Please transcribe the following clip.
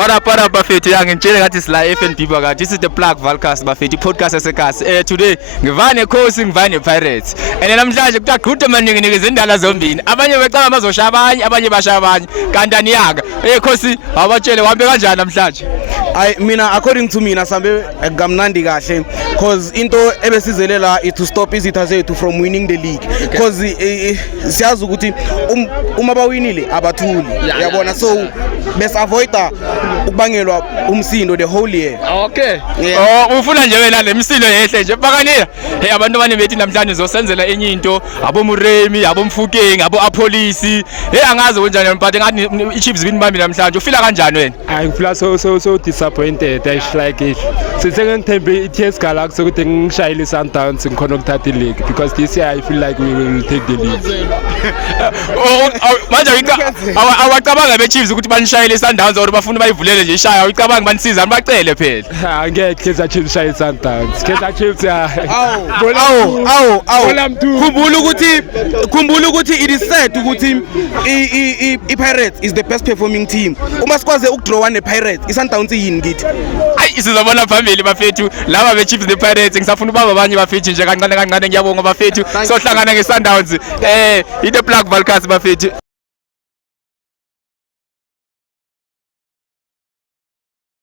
What up bafethu ngitshela ngathi sila FNB bakade. This is the Plug Valcast bafethu podcast yasekhasi. Today ngivane Khosi ngivane Pirates. And namhlanje kutaqhuthe maningi nikeze indala zombini. Abanye becaba bazosha abanye basha abanye. Kanti aniyaka. Khosi abatshele wambe kanjani namhlanje? Mina according to mina sambe kamnandi kahle because into ebesizelela is to stop izitha zethu from winning the league because siyazi ukuthi uma bawinile abathuli uyabona so bes avoida ukubangelwa umsindo the whole year. Okay. Ufuna nje wena lemsindo ehle nje bakanile. Abantu bane bethi namhlanje uzosenzela enye into abomuremi abomfukeng abopolice angazi kanjani but ngathi iChiefs binibambi namhlanje ufila kanjani wena? I feel so disappointed. I like it. Since ngithembe iTS Galaxy ukuthi ngishayile Sundowns ngikhona ukuthatha ileague because this year I feel like we will take the league. Manje awacabanga beChiefs ukuthi banishayile Sundowns or bafuna bayivulele nje ishaya uyicabanga banisiza bacele phela. Angeke Kaizer Chiefs shaye Sundowns. Kaizer Chiefs khumbula ukuthi it is said ukuthi iPirates is the best performing team. Uma sikwaze ukudraw nePirates iSundowns yini ngithi? Sizobona phambili bafethu laba beChiefs nePirates ngisafuna ubaba abanye bafethu nje kancane ngiyabonga bafethu sohlangana ngeSundowns the Plug Valcast bafethu